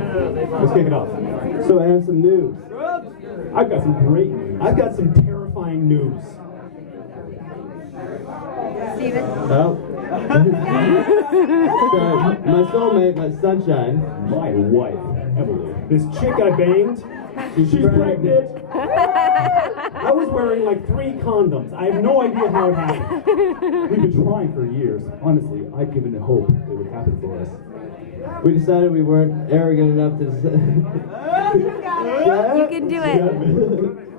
Let's kick it off. So I have some news. I've got some great news. I've got some terrifying news. Stephen? Oh. So, my soulmate, my sunshine. My wife, Emily. This chick I banged, she's pregnant. I was wearing like 3 condoms. I have no idea how it happened. We've been trying for years. Honestly, I've given it hope it would happen for us. We decided we weren't arrogant enough to... You can do it.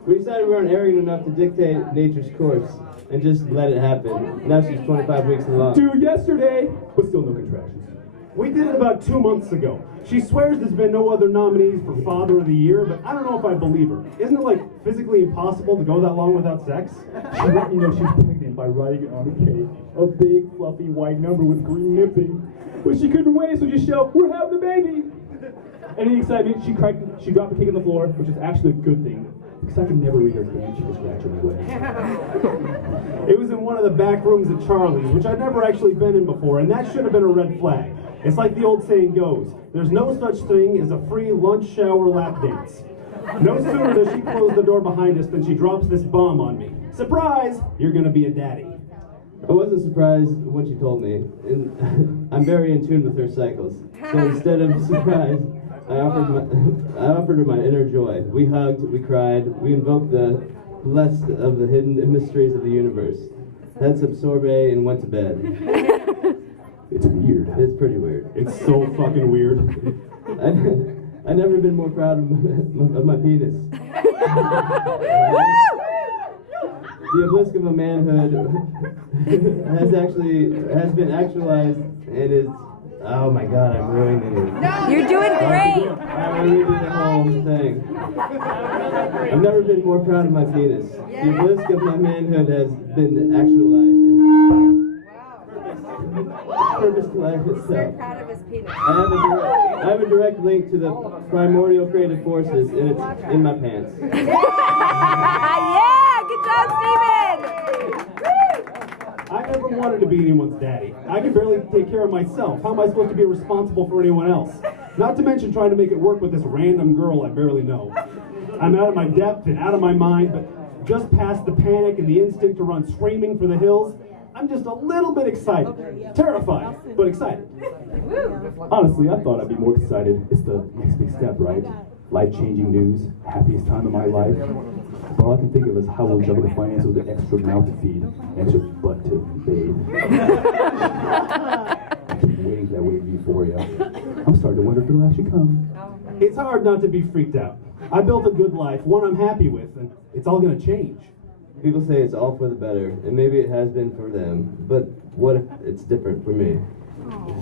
We decided we weren't arrogant enough to dictate nature's course and just let it happen. Now she's 25 weeks along. Due yesterday, but still no contractions. We did it about 2 months ago. She swears there's been no other nominees for Father of the Year, but I don't know if I believe her. Isn't it like physically impossible to go that long without sex? She let me know she's pregnant by writing it on a cake. A big, fluffy white number with green nipping. But she couldn't wait, so just yelled, "We're having a baby!" And in the excitement, she dropped the cake on the floor, which is actually a good thing, because I can never read her damn chicken scratch anyway. It was in one of the back rooms at Charlie's, which I'd never actually been in before, and that should have been a red flag. It's like the old saying goes, there's no such thing as a free lunch, shower, lap dance. No sooner does she close the door behind us than she drops this bomb on me. Surprise! You're gonna be a daddy. I wasn't surprised when she told me. I'm very in tune with her cycles. So instead of surprise, I offered her my inner joy. We hugged, we cried, we invoked the blessed of the hidden mysteries of the universe. Had some sorbet and went to bed. It's weird. It's pretty weird. It's so fucking weird. I've never been more proud of my penis. The obelisk of a manhood has been actualized and is. Oh my God, I'm ruining it. You're doing great. I'm reading the whole thing. I've never been more proud of my penis. The obelisk of my manhood has been actualized. Purpose to life itself. Very proud of his penis. I have a direct link to the primordial creative forces in my pants. Yeah, good job, Stephen. I never wanted to be anyone's daddy. I can barely take care of myself. How am I supposed to be responsible for anyone else? Not to mention trying to make it work with this random girl I barely know. I'm out of my depth and out of my mind, but just past the panic and the instinct to run screaming for the hills, I'm just a little bit excited. Terrified, but excited. Honestly, I thought I'd be more excited. It's the next big step, right? Life-changing news, happiest time of my life. But all I can think of is how we'll juggle the finances with the extra mouth to feed, extra butt to bathe. I keep waiting for that wave of euphoria. I'm starting to wonder if it'll actually come. It's hard not to be freaked out. I built a good life, one I'm happy with, and it's all gonna change. People say it's all for the better, and maybe it has been for them, but what if it's different for me?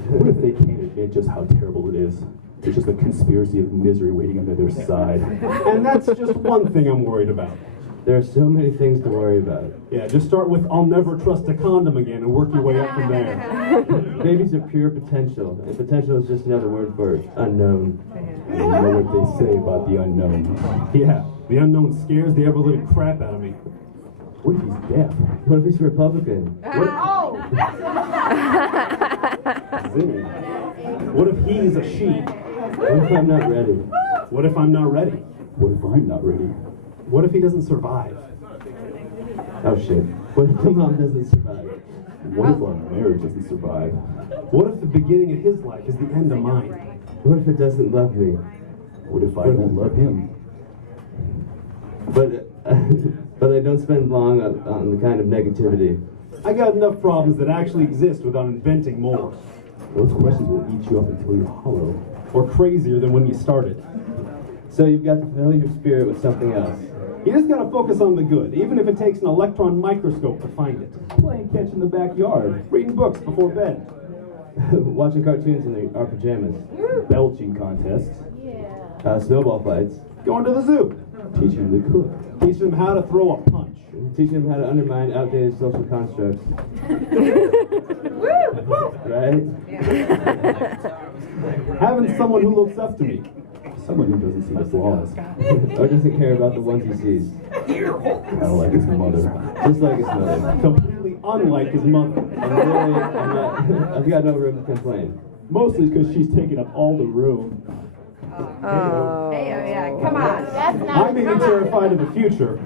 What if they can't admit just how terrible it is? It's just a conspiracy of misery waiting under their side. And that's just one thing I'm worried about. There are so many things to worry about. Yeah, just start with I'll never trust a condom again and work your way up from there. Babies are pure potential, and potential is just another word for unknown. You know what they say about the unknown. Yeah, the unknown scares the ever-living crap out of me. What if he's deaf? What if he's Republican? What if he's a she? What if I'm not ready? What if I'm not ready? What if I'm not ready? What if he doesn't survive? Oh shit. What if the mom doesn't survive? What if our marriage doesn't survive? What if the beginning of his life is the end of mine? What if it doesn't love me? What if I don't love him? But I don't spend long on the kind of negativity. I got enough problems that actually exist without inventing more. Those questions will eat you up until you're hollow. Or crazier than when you started. So you've got to fill your spirit with something else. You just gotta focus on the good, even if it takes an electron microscope to find it. Playing catch in the backyard. Reading books before bed. Watching cartoons in our pajamas. Belching contests. Snowball fights. Going to the zoo. Teaching them to cook. Teaching them how to throw a punch. Teaching them how to undermine outdated social constructs. Right? Having someone who looks up to me. Someone who doesn't see the flaws. Or doesn't care about the ones he sees. Kind of like his mother. Just like his mother. Completely unlike his mother. I've got no room to complain. Mostly because she's taking up all the room. Oh. Hey, oh yeah, come on. That's not. I'm even terrified of the future.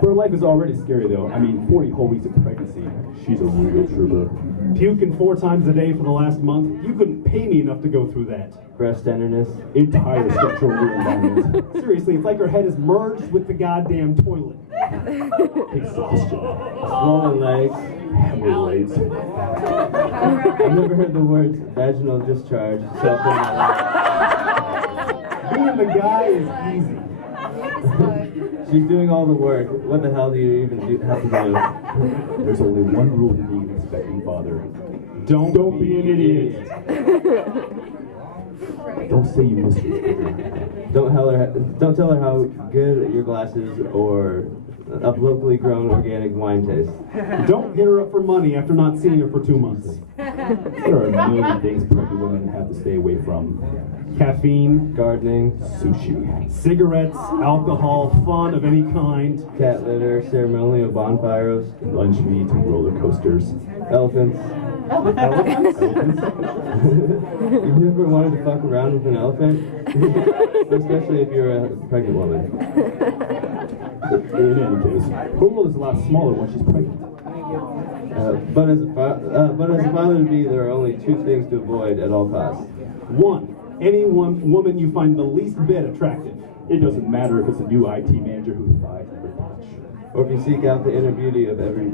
Her life is already scary though. I mean, 40 whole weeks of pregnancy. She's a real trooper. Puking 4 times a day for the last month. You couldn't pay me enough to go through that. Breast tenderness. Entire structural realignment. Seriously, it's like her head is merged with the goddamn toilet. Exhaustion. Swollen legs. Hemorrhoids. I've never heard the words vaginal discharge. So Being the guy is easy. she's doing all the work. What the hell do you even have to do? There's only one rule to being an expecting father. Don't be an idiot. Don't say you missed your figure. Don't tell her how good your glasses or a locally grown organic wine taste. Don't hit her up for money after not seeing her for 2 months. There are a million things pregnant women have to stay away from. Caffeine, Gardening, Sushi. cigarettes, alcohol, fun of any kind. cat litter, ceremonial bonfires, Lunch meat, roller coasters. elephants. Elephants? You've never wanted to fuck around with an elephant? Especially if you're a pregnant woman. In any case, her world is a lot smaller when she's pregnant. But as a father-to-be, there are only 2 things to avoid at all costs. 1. Any woman you find the least bit attractive. It doesn't matter if it's a new IT manager who thrives on her touch. Or if you seek out the inner beauty of every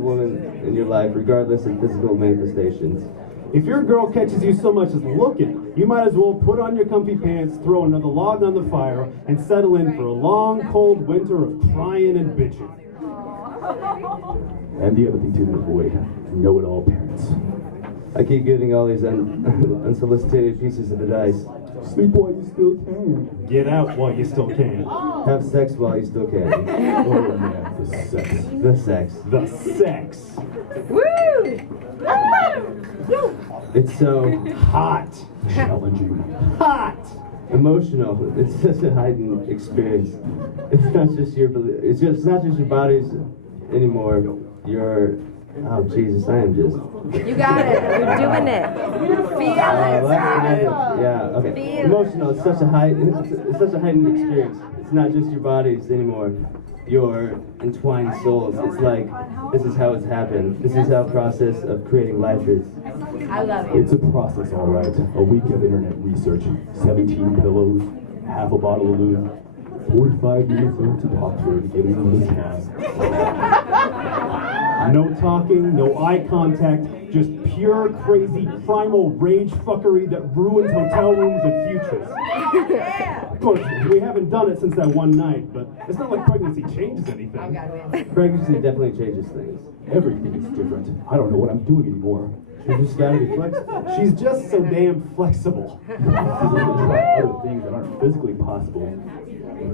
woman in your life, regardless of physical manifestations. If your girl catches you so much as looking, you might as well put on your comfy pants, throw another log on the fire, and settle in for a long, cold winter of crying and bitching. And the other thing to avoid, know-it-all parents. I keep getting all these unsolicited pieces of the dice. Sleep while you still can. Get out while you still can. Have sex while you still can. Oh man, the sex. The sex. The sex. Woo! It's so Hot. Challenging. Hot. emotional. It's such a heightened experience. It's not just your bodies anymore. Oh Jesus, I am just. You got it. You're doing it. Feel Yeah, okay. Feel. Emotional. It's such a heightened experience. It's not just your bodies anymore. Your entwined souls. It's like this is how it's happened. This is how process of creating life is. I love it. It's a process, all right. A week of internet research, 17 pillows, half a bottle of lube, 45 minutes to talk to her to get into the cast. No talking, no eye contact, just pure crazy primal rage fuckery that ruins hotel rooms and futures. Of course, we haven't done it since that one night, but it's not like pregnancy changes anything. Pregnancy definitely changes things. Everything is different. I don't know what I'm doing anymore. You just gotta be flexible. She's just so damn flexible. You can try other things that aren't physically possible.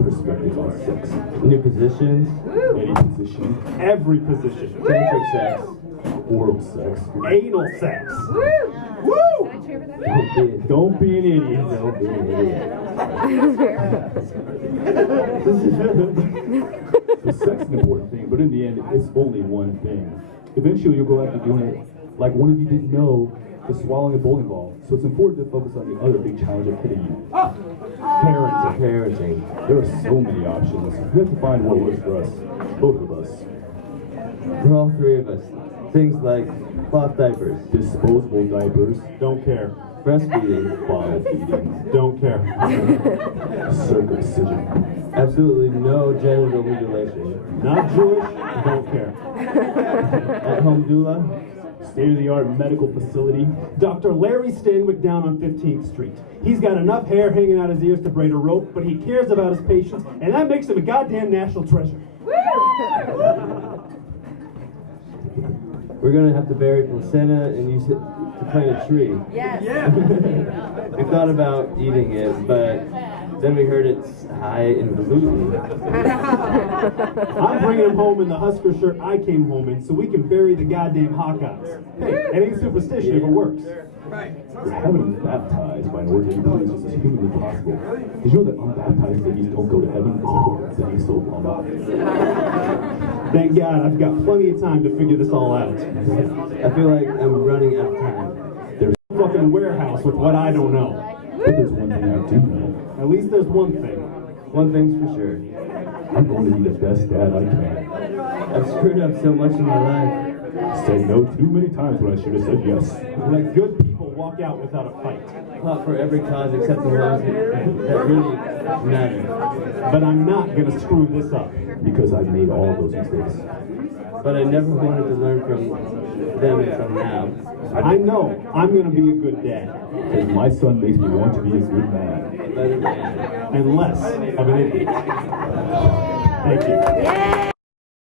Perspectives on sex. New positions, Any position. Every position. tantric sex. Oral sex. Anal sex. Woo! Don't be an idiot. Don't be an idiot. The sex is an important thing, but in the end, it's only one thing. Eventually, you'll go after doing it like one of you didn't know, the swallowing a bowling ball. So it's important to focus on the other big challenge of hitting you. Parenting. There are so many options. We have to find what works for us. Both of us. For all 3 of us. Things like cloth diapers, Disposable diapers. Don't care. breastfeeding, Bottle feeding. Don't care. Circumcision. absolutely no genital mutilation. Not Jewish. Don't care. At-home doula, State-of-the-art medical facility. Dr. Larry Stanwyck down on 15th Street. He's got enough hair hanging out his ears to braid a rope, but he cares about his patients, and that makes him a goddamn national treasure. we're gonna have to bury placenta and use it to plant a tree. Yes. We thought about eating it, but then we heard it's high in gluten. I'm bringing him home in the Husker shirt I came home in so we can bury the goddamn Hawkeyes. Hey, it ain't superstition if it works. We're having him baptized by an ordained priest as humanly possible. Did you know that unbaptized babies don't go to heaven? Oh, that is so bummed. Thank God I've got plenty of time to figure this all out. I feel like I'm running out of time. There's no fucking warehouse with what I don't know. But there's one thing I do know. At least there's one thing. One thing's for sure. I'm going to be the best dad I can. I've screwed up so much in my life. Said no too many times when I should have said yes. Let good people walk out without a fight. Fought for every cause except the ones that really matter. But I'm not gonna screw this up. Because I've made all those mistakes. But I never wanted to learn from them until now. I know I'm gonna be a good dad. Because my son makes me want to be a good man. Better man. And less of an idiot. Thank you. Yay!